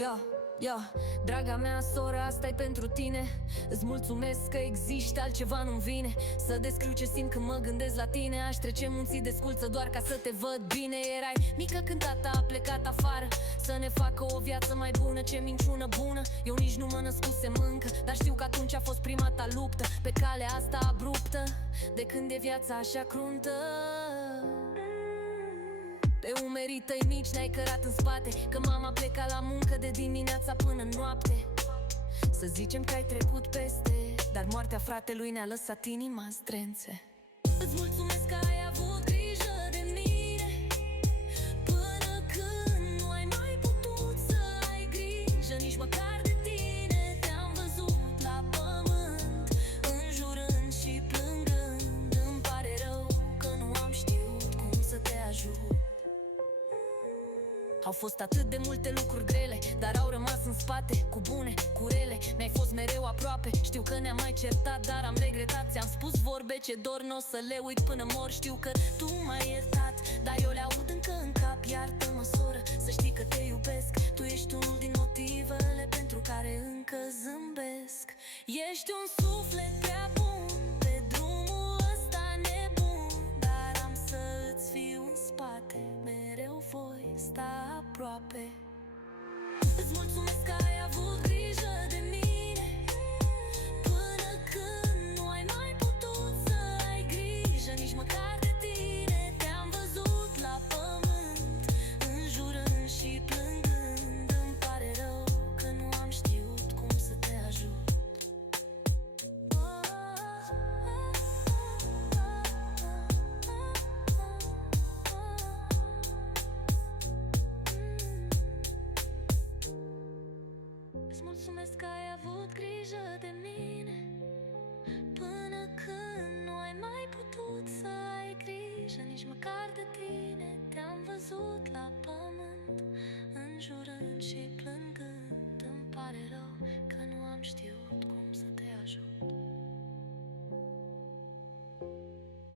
Yo, draga mea soră, asta-i pentru tine. Îți mulțumesc că există, altceva nu-mi vine să descriu ce simt când mă gândesc la tine. Aș trece munții de sculță doar ca să te văd bine. Erai mică când tata a plecat afară să ne facă o viață mai bună. Ce minciună bună, eu nici nu mă născusem încă, dar știu că atunci a fost prima ta luptă pe calea asta abruptă, de când e viața așa cruntă. Pe umerii tăi mici ne-ai cărat în spate, că mama pleca la muncă de dimineața până noapte. Să zicem că ai trecut peste, dar moartea fratelui ne-a lăsat inima în zdrențe. Îți mulțumesc că ai avut grijă de mine până când nu ai mai putut să ai grijă nici măcar de tine. Te-am văzut la pământ, înjurând și plângând. Îmi pare rău că nu am știut cum să te ajut. Au fost atât de multe lucruri grele, dar au rămas în spate, cu bune, cu rele. Mi-ai fost mereu aproape, știu că ne-am mai certat, dar am regretat. Ți-am spus vorbe ce dor n-o să le uit până mor. Știu că tu m-ai iertat, dar eu le aud încă în cap. Iartă-mă, soră, să știi că te iubesc. Tu ești unul din motivele pentru care încă zâmbesc. Ești un suflet prea bun pe drumul ăsta nebun, dar am să-ți fiu în spate, mereu voi sta aproape. Îți mulțumesc că ai avut grijă de mine până când nu ai mai putut să ai grijă nici măcar de tine. Te-am văzut la pământ, înjurând și plângând. Îmi pare rău că nu am știut cum să te ajut. Îți mulțumesc că ai avut grijă de mine până când nu ai mai putut să ai grijă nici măcar de tine. Te-am văzut la pământ, înjurând și plângând. Îmi pare rău că nu am știut